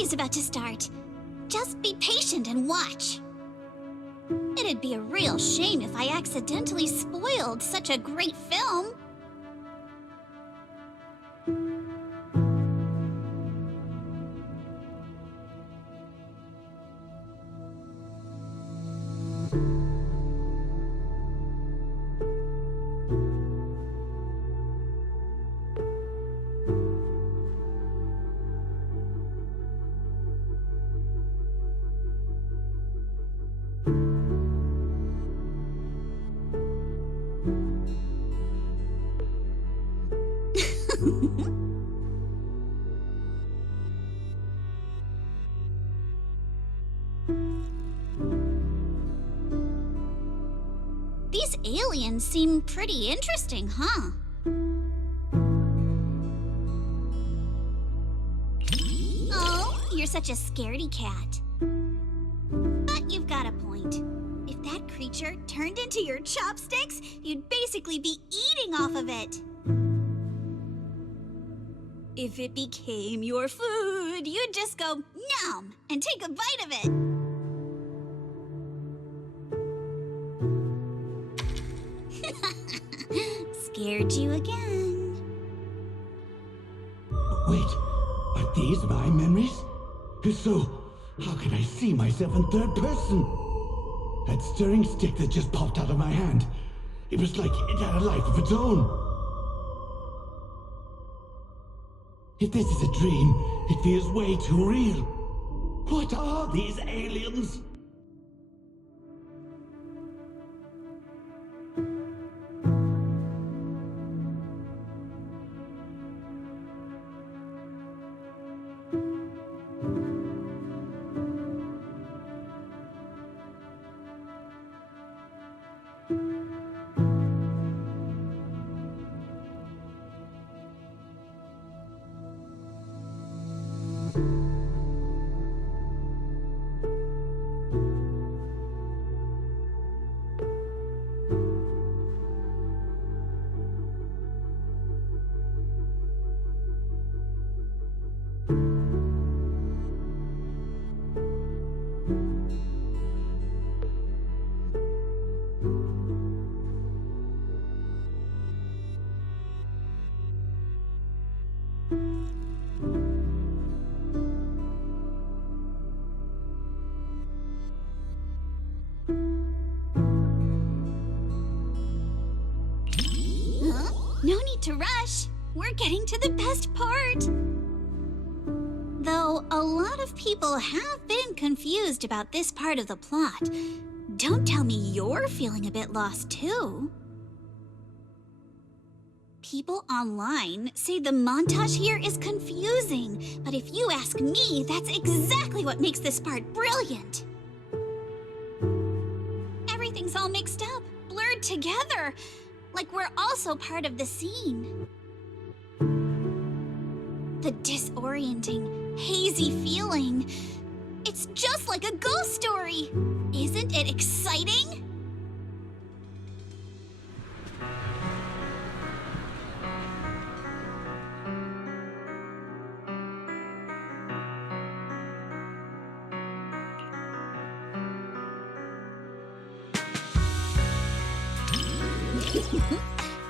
movie's about to start. Just be patient and watch. It'd be a real shame if I accidentally spoiled such a great film. These aliens seem pretty interesting, huh? Oh, you're such a scaredy cat. But you've got a point. If that creature turned into your chopsticks, you'd basically be eating off of it. If it became your food, you'd just go nom and take a bite of it. Scared you again. Wait, are these my memories? If so, how can I see myself in third person? That stirring stick that just popped out of my hand, it was like it had a life of its own. If this is a dream, it feels way too real. What are these aliens? No need to rush. We're getting to the best part. Though a lot of people have been confused about this part of the plot. Don't tell me you're feeling a bit lost too. People online say the montage here is confusing, but if you ask me, that's exactly what makes this part brilliant. Everything's all mixed up, blurred together. Like we're also part of the scene. The disorienting, hazy feeling. It's just like a ghost story. Isn't it exciting?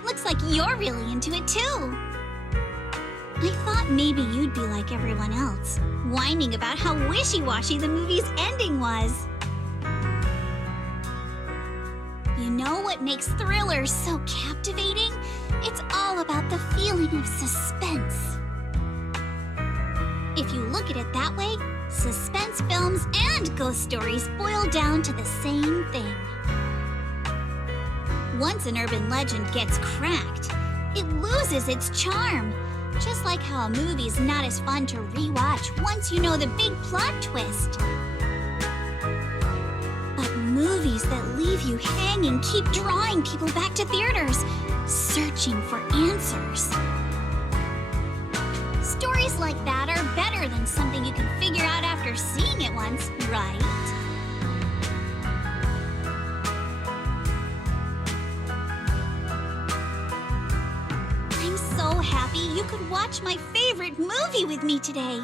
Looks like you're really into it too. I thought maybe you'd be like everyone else, whining about how wishy-washy the movie's ending was. You know what makes thrillers so captivating? It's all about the feeling of suspense. If you look at it that way, suspense films and ghost stories boil down to the same thing. Once an urban legend gets cracked, it loses its charm. Just like how a movie's not as fun to rewatch once you know the big plot twist. But movies that leave you hanging keep drawing people back to theaters, searching for answers. Stories like that are better than something you can figure out after seeing it once, right? So happy you could watch my favorite movie with me today.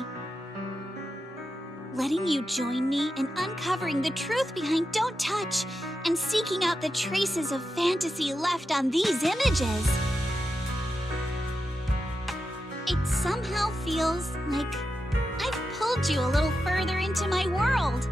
letting you join me in uncovering the truth behind Don't Touch and seeking out the traces of fantasy left on these images. It somehow feels like I've pulled you a little further into my world.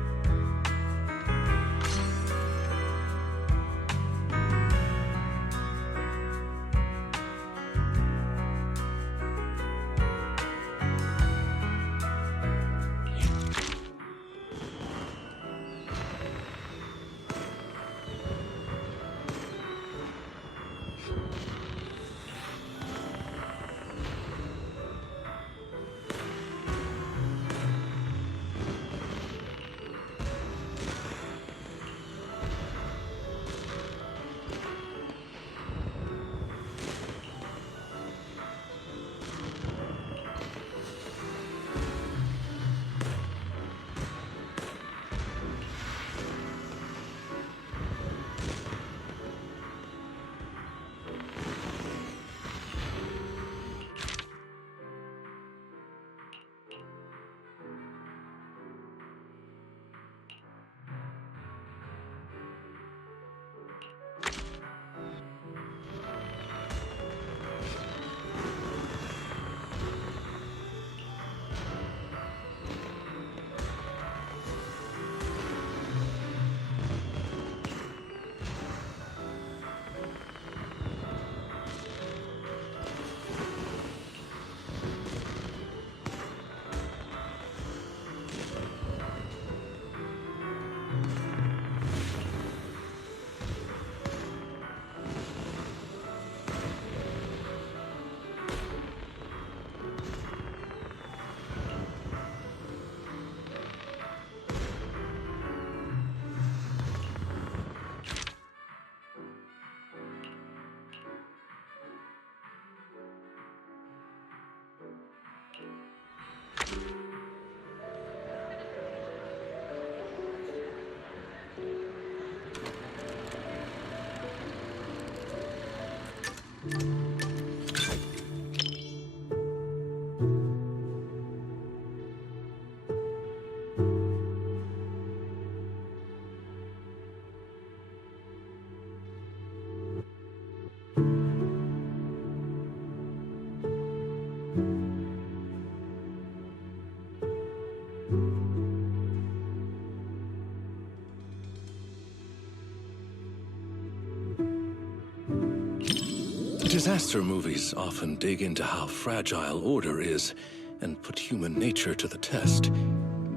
Disaster movies often dig into how fragile order is and put human nature to the test.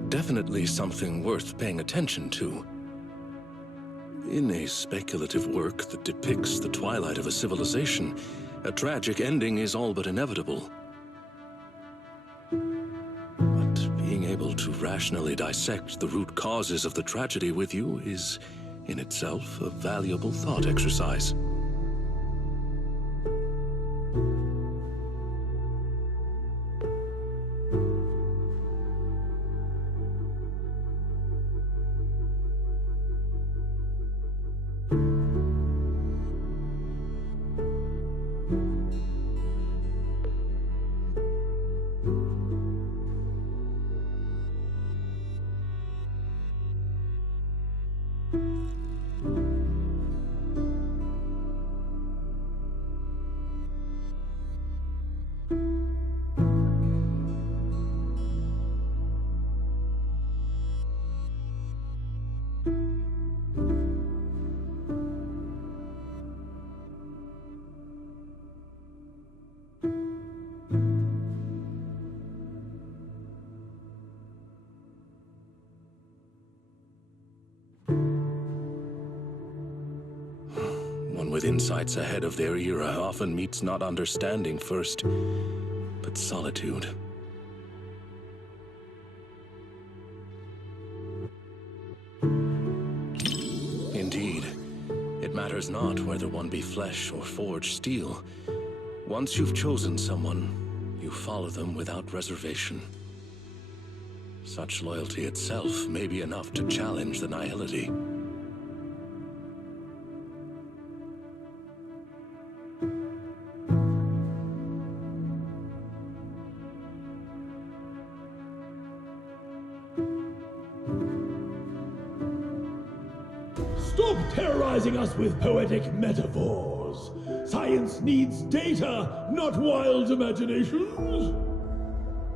Definitely something worth paying attention to. In a speculative work that depicts the twilight of a civilization, a tragic ending is all but inevitable. But being able to rationally dissect the root causes of the tragedy with you is, in itself, a valuable thought exercise. One with insights ahead of their era often meets not understanding first, but solitude. Indeed, it matters not whether one be flesh or forged steel. Once you've chosen someone, you follow them without reservation. Such loyalty itself may be enough to challenge the nihility. terrorizing us with poetic metaphors. Science needs data, not wild imaginations.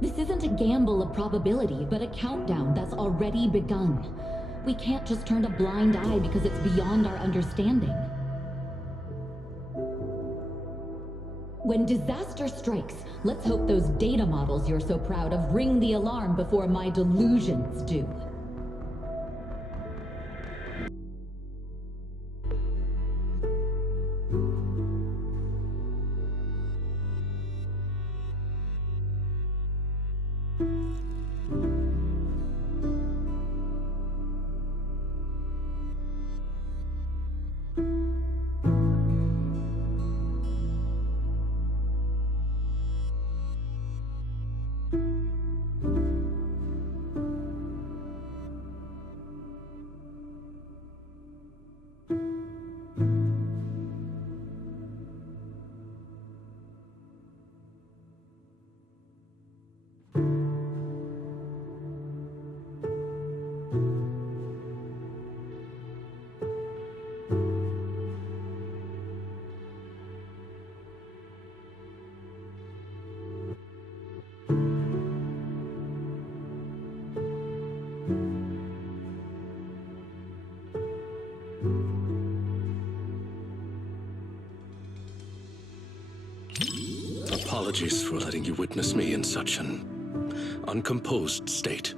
This isn't a gamble of probability, but a countdown that's already begun. We can't just turn a blind eye because it's beyond our understanding. When disaster strikes, let's hope those data models you're so proud of ring the alarm before my delusions do. Apologies for letting you witness me in such an uncomposed state.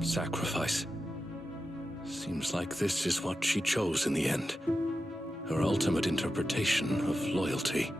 Sacrifice. Seems like this is what she chose in the end. Her ultimate interpretation of loyalty.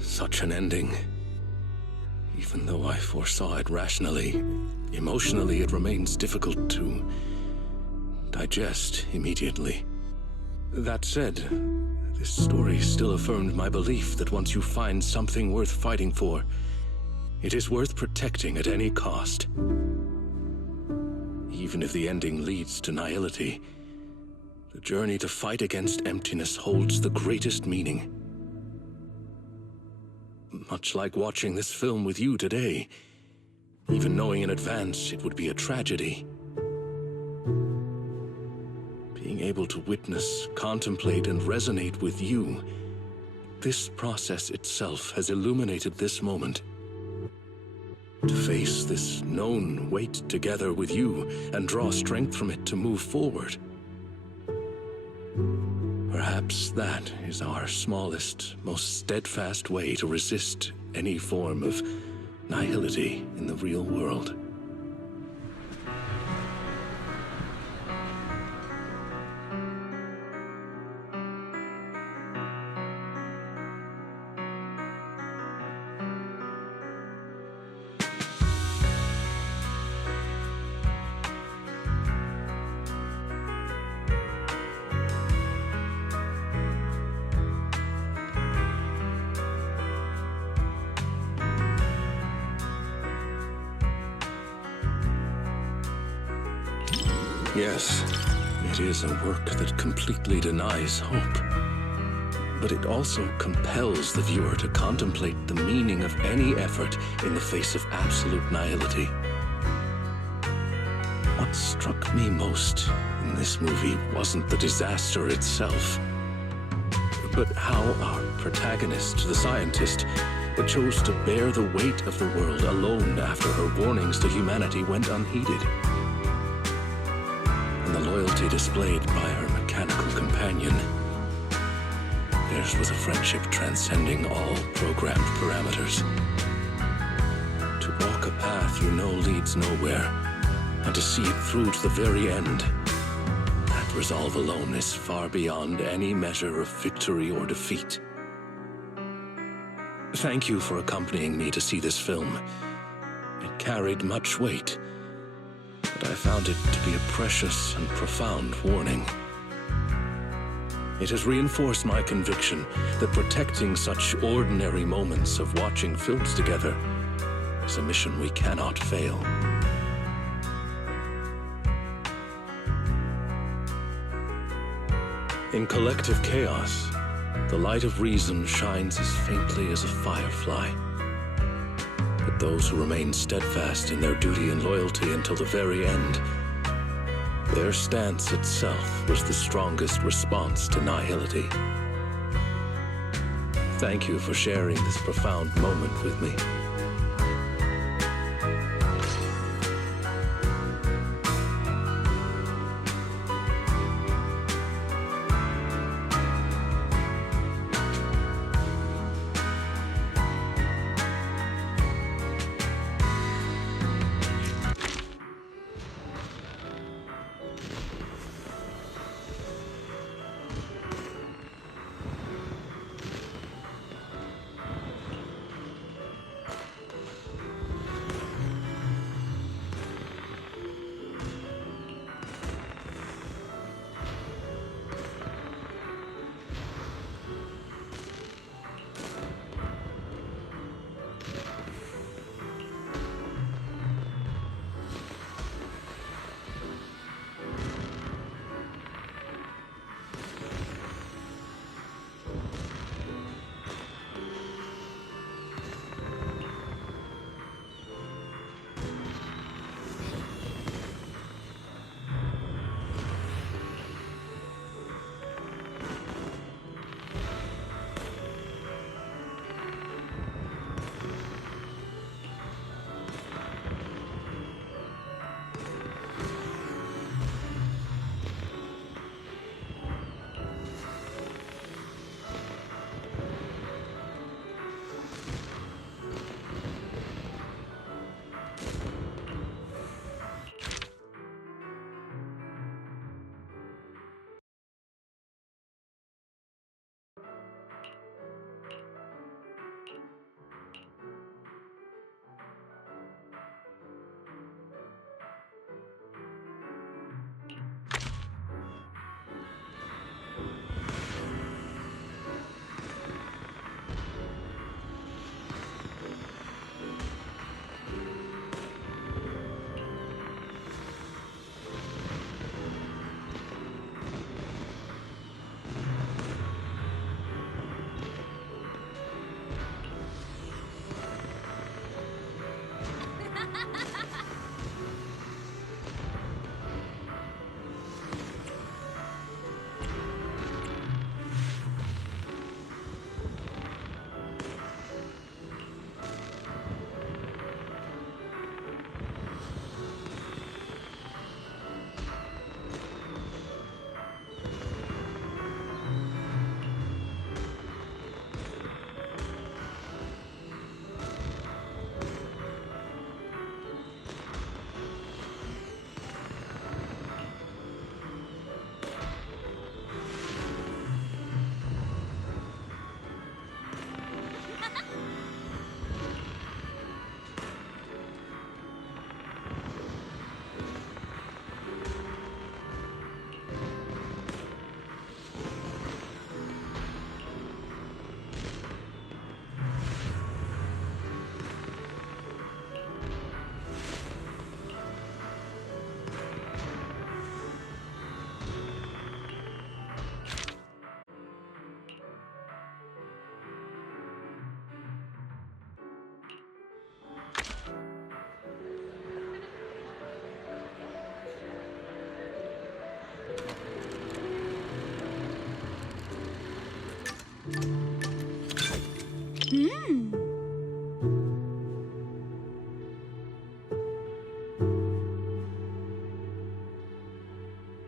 Such an ending. Even though I foresaw it rationally, emotionally it remains difficult to digest immediately. That said, this story still affirmed my belief that once you find something worth fighting for, it is worth protecting at any cost. Even if the ending leads to nihility, the journey to fight against emptiness holds the greatest meaning. Much like watching this film with you today, even knowing in advance it would be a tragedy. Being able to witness, contemplate, and resonate with you, this process itself has illuminated this moment. To face this known weight together with you and draw strength from it to move forward. Perhaps that is our smallest, most steadfast way to resist any form of nihility in the real world. Yes, it is a work that completely denies hope. But it also compels the viewer to contemplate the meaning of any effort in the face of absolute nihility. What struck me most in this movie wasn't the disaster itself, but how our protagonist, the scientist, chose to bear the weight of the world alone after her warnings to humanity went unheeded. And the loyalty displayed by her mechanical companion. Theirs was a friendship transcending all programmed parameters. To walk a path you know leads nowhere, and to see it through to the very end. That resolve alone is far beyond any measure of victory or defeat. Thank you for accompanying me to see this film. It carried much weight, but I found it to be a precious and profound warning. It has reinforced my conviction that protecting such ordinary moments of watching films together is a mission we cannot fail. In collective chaos, the light of reason shines as faintly as a firefly. But those who remain steadfast in their duty and loyalty until the very end, their stance itself was the strongest response to nihility. Thank you for sharing this profound moment with me.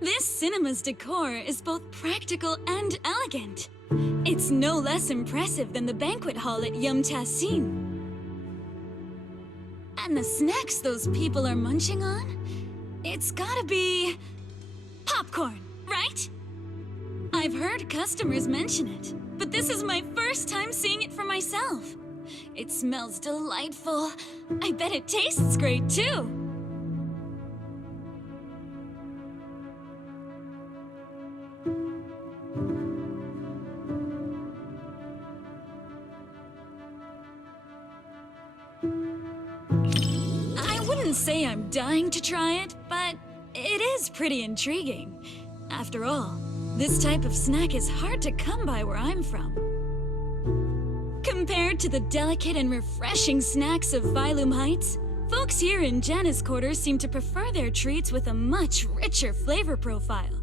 This cinema's decor is both practical and elegant. It's no less impressive than the banquet hall at Yum Tassin. And the snacks those people are munching on? It's gotta be... popcorn, right? I've heard customers mention it, but this is my first time seeing it for myself. It smells delightful. I bet it tastes great, too. I wouldn't say I'm dying to try it, but it is pretty intriguing. After all, this type of snack is hard to come by where I'm from. Compared to the delicate and refreshing snacks of Phylum Heights, folks here in Janus Quarters seem to prefer their treats with a much richer flavor profile.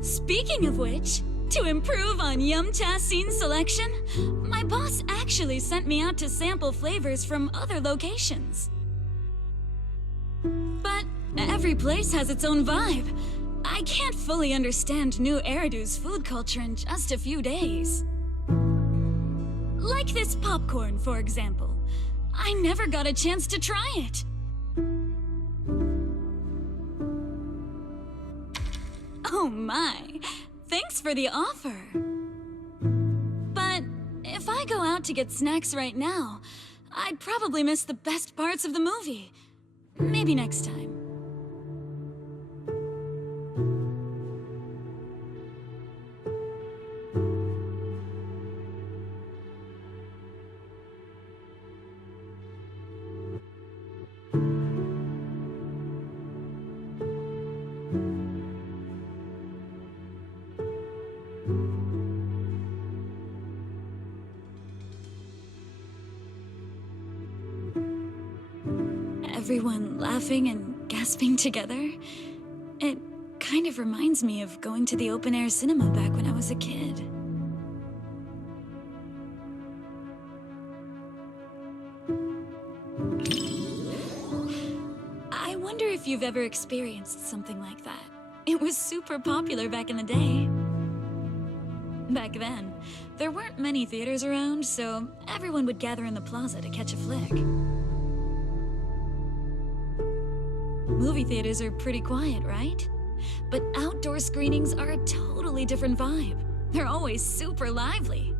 Speaking of which, to improve on Yum Tassin's selection, my boss actually sent me out to sample flavors from other locations. But every place has its own vibe. I can't fully understand New Eridu's food culture in just a few days. Like this popcorn, for example. I never got a chance to try it. Oh my, thanks for the offer. But if I go out to get snacks right now, I'd probably miss the best parts of the movie. Maybe next time. Everyone laughing and gasping together. It kind of reminds me of going to the open-air cinema back when I was a kid. I wonder if you've ever experienced something like that. It was super popular back in the day. Back then, there weren't many theaters around, so everyone would gather in the plaza to catch a flick. Movie theaters are pretty quiet, right? But outdoor screenings are a totally different vibe. They're always super lively.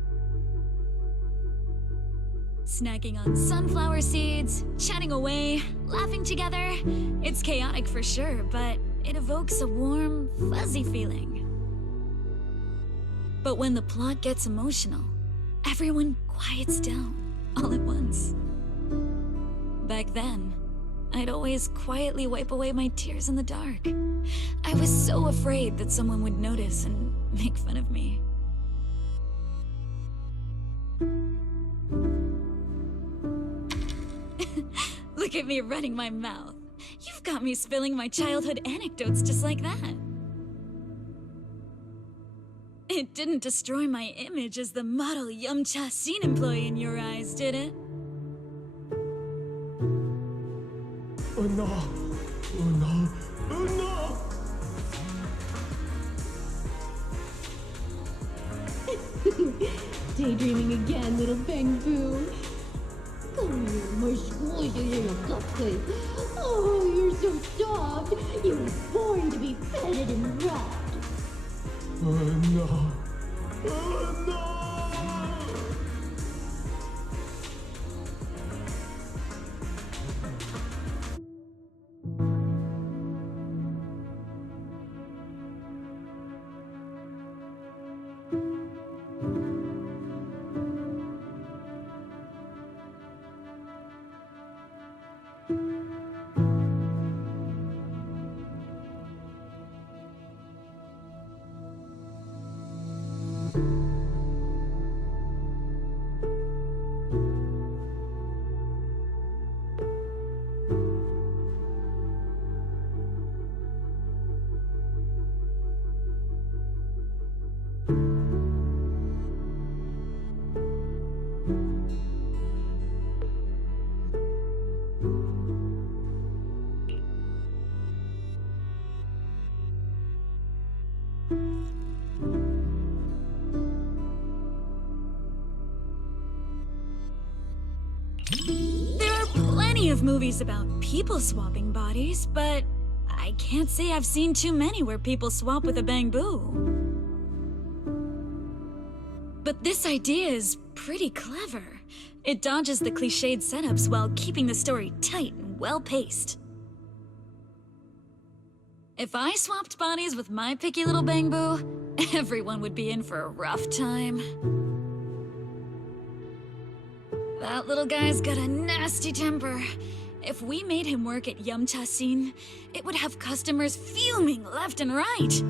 Snacking on sunflower seeds, chatting away, laughing together. It's chaotic for sure, but it evokes a warm, fuzzy feeling. But when the plot gets emotional, everyone quiets down all at once. Back then, I'd always quietly wipe away my tears in the dark. I was so afraid that someone would notice and make fun of me. Look at me running my mouth. You've got me spilling my childhood anecdotes just like that. It didn't destroy my image as the model Yum Tassin employee in your eyes, did it? Oh no! Oh no! Oh no! Daydreaming again, little Bang-Boo. Come here, my squishy little cupcake. Oh, you're so soft. You were born to be petted and rubbed. Oh no! Oh no! Of movies about people swapping bodies, but I can't say I've seen too many where people swap with a Bang-Boo. But this idea is pretty clever. It dodges the cliched setups while keeping the story tight and well-paced. If I swapped bodies with my picky little Bangbu, everyone would be in for a rough time. That little guy's got a nasty temper. If we made him work at Yumcha Scene, it would have customers fuming left and right.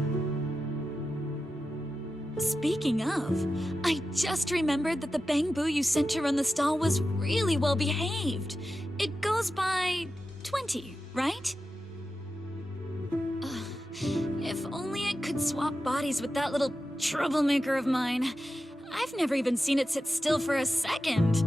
Speaking of, I just remembered that the Bangbu you sent to run the stall was really well behaved. It goes by 20, right? If only it could swap bodies with that little troublemaker of mine. I've never even seen it sit still for a second.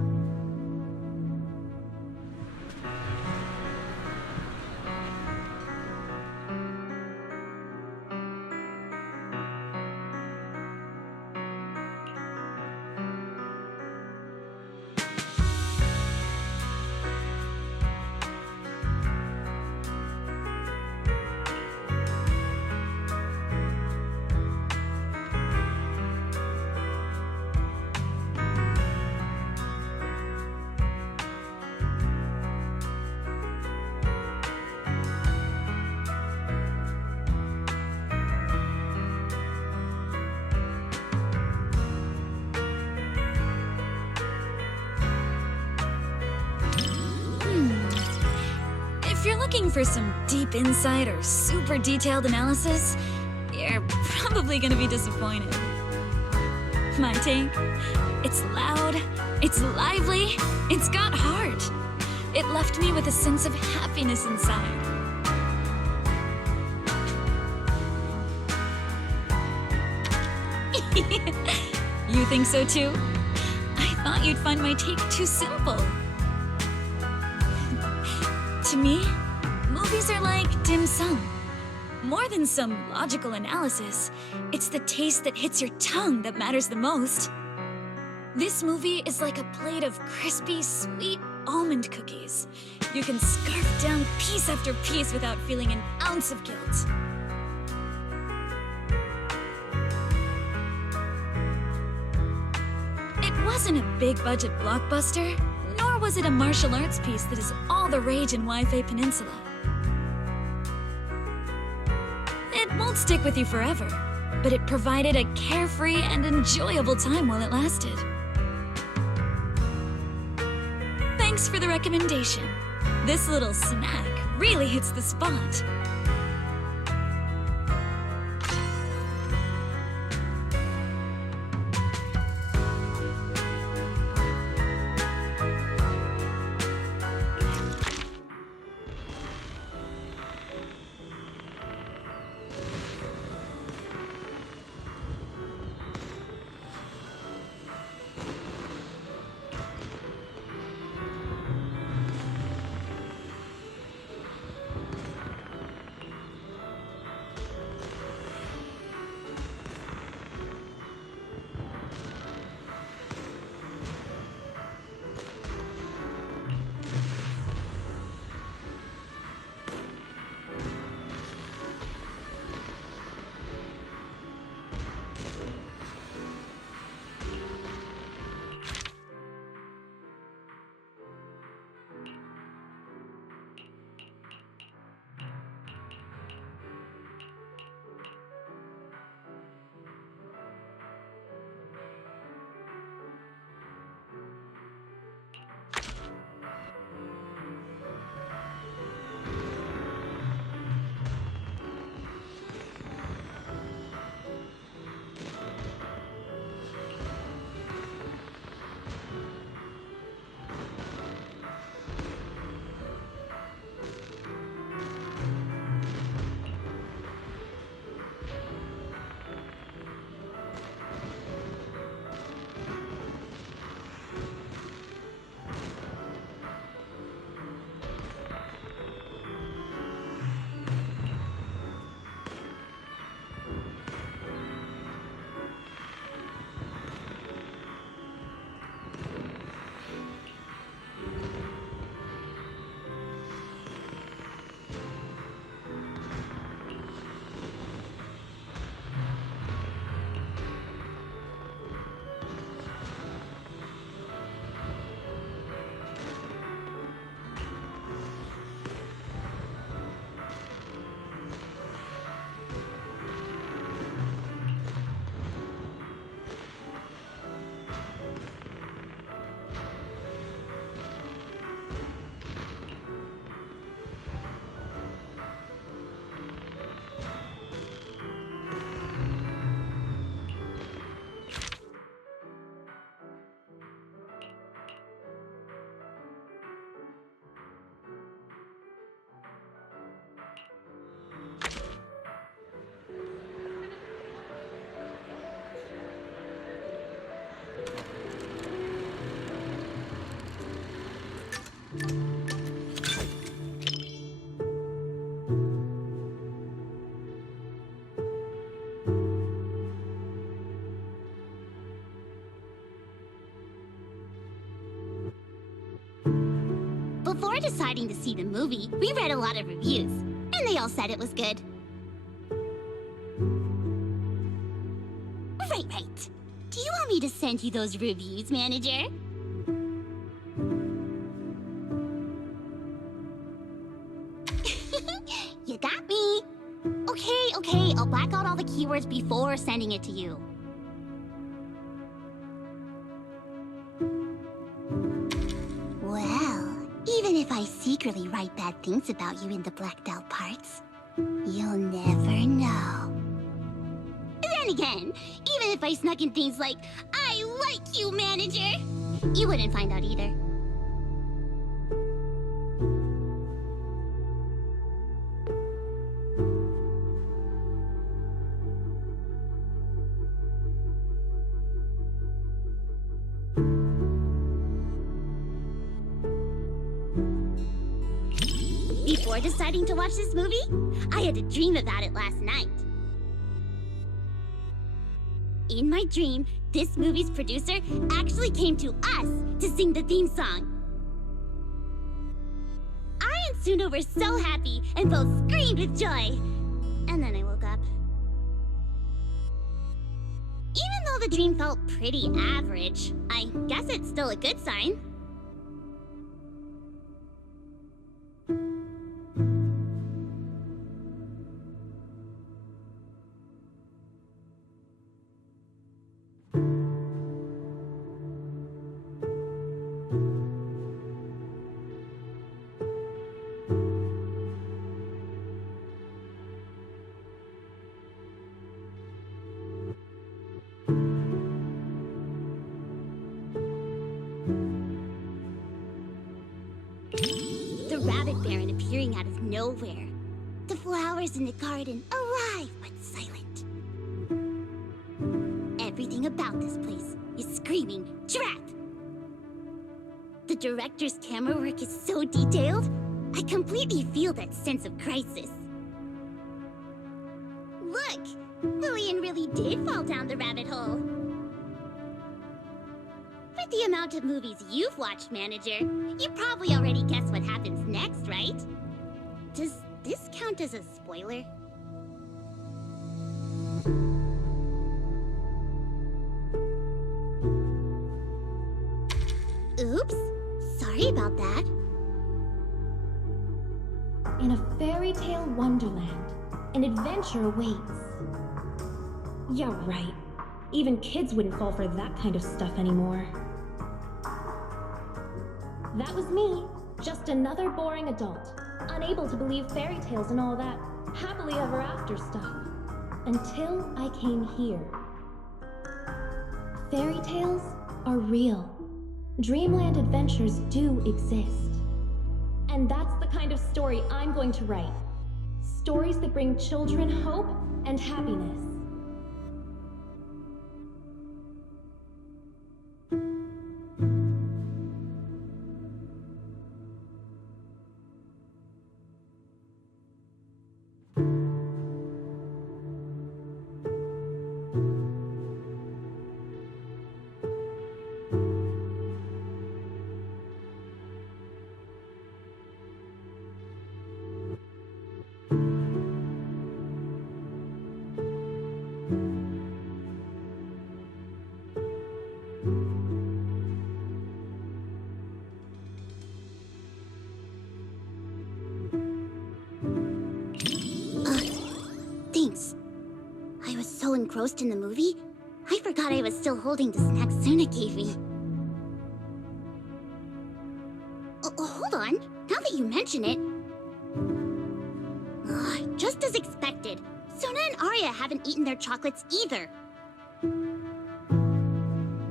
If you're looking for some deep insight or super detailed analysis, you're probably gonna be disappointed. My take? It's loud, it's lively, it's got heart. It left me with a sense of happiness inside. You think so too? I thought you'd find my take too simple. To me, movies are like dim sum. More than some logical analysis, it's the taste that hits your tongue that matters the most. This movie is like a plate of crispy, sweet almond cookies. You can scarf down piece after piece without feeling an ounce of guilt. It wasn't a big-budget blockbuster, nor was it a martial arts piece that is all the rage in Waifei Peninsula. It won't stick with you forever, but it provided a carefree and enjoyable time while it lasted. Thanks for the recommendation. This little snack really hits the spot. Before deciding to see the movie, we read a lot of reviews, and they all said it was good. Right. Do you want me to send you those reviews, manager? You got me. Okay, I'll black out all the keywords before sending it to you. Well, even if I secretly write bad things about you in the blacked out parts, you'll never know. Then again, even if I snuck in things like, I like you, manager, you wouldn't find out either. Before deciding to watch this movie, I had a dream about it last night. In my dream, this movie's producer actually came to us to sing the theme song. I and Suno were so happy and both screamed with joy. And then I woke up. Even though the dream felt pretty average, I guess it's still a good sign. The rabbit baron appearing out of nowhere. The flowers in the garden alive but silent. Everything about this place is screaming, trap! The director's camera work is so detailed, I completely feel that sense of crisis. Look! Lillian really did fall down the rabbit hole. With the amount of movies you've watched, manager, you probably already guessed what happens next, right? Does this count as a spoiler? Oops, sorry about that. In a fairy tale wonderland, an adventure awaits. Yeah, right. Even kids wouldn't fall for that kind of stuff anymore. That was me, just another boring adult, unable to believe fairy tales and all that happily ever after stuff, until I came here. Fairy tales are real. Dreamland adventures do exist. And that's the kind of story I'm going to write. Stories that bring children hope and happiness. Thanks. I was so engrossed in the movie, I forgot I was still holding the snack Suna gave me. Hold on. Now that you mention it... just as expected. Suna and Arya haven't eaten their chocolates either.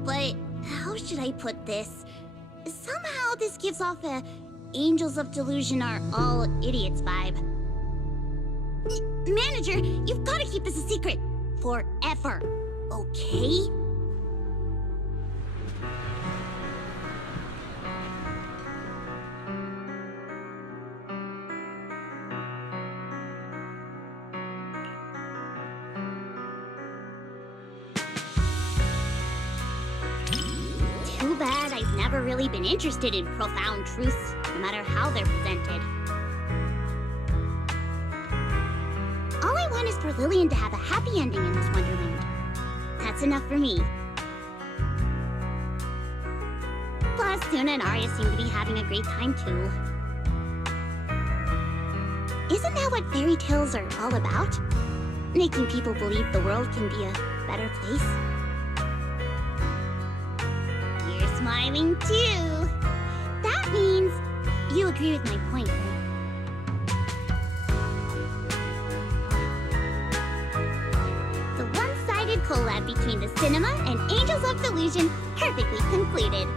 But how should I put this? Somehow this gives off a Angels of Delusion are all idiots vibe. Manager, you've got to keep this a secret. Forever. Okay? never really been interested in profound truths, no matter how they're presented. All I want is for Lillian to have a happy ending in this Wonderland. That's enough for me. Plus, Suna and Arya seem to be having a great time too. Isn't that what fairy tales are all about? Making people believe the world can be a better place? You're smiling too. That means you agree with my point, right? The one-sided collab between the cinema and Angels of Delusion perfectly completed.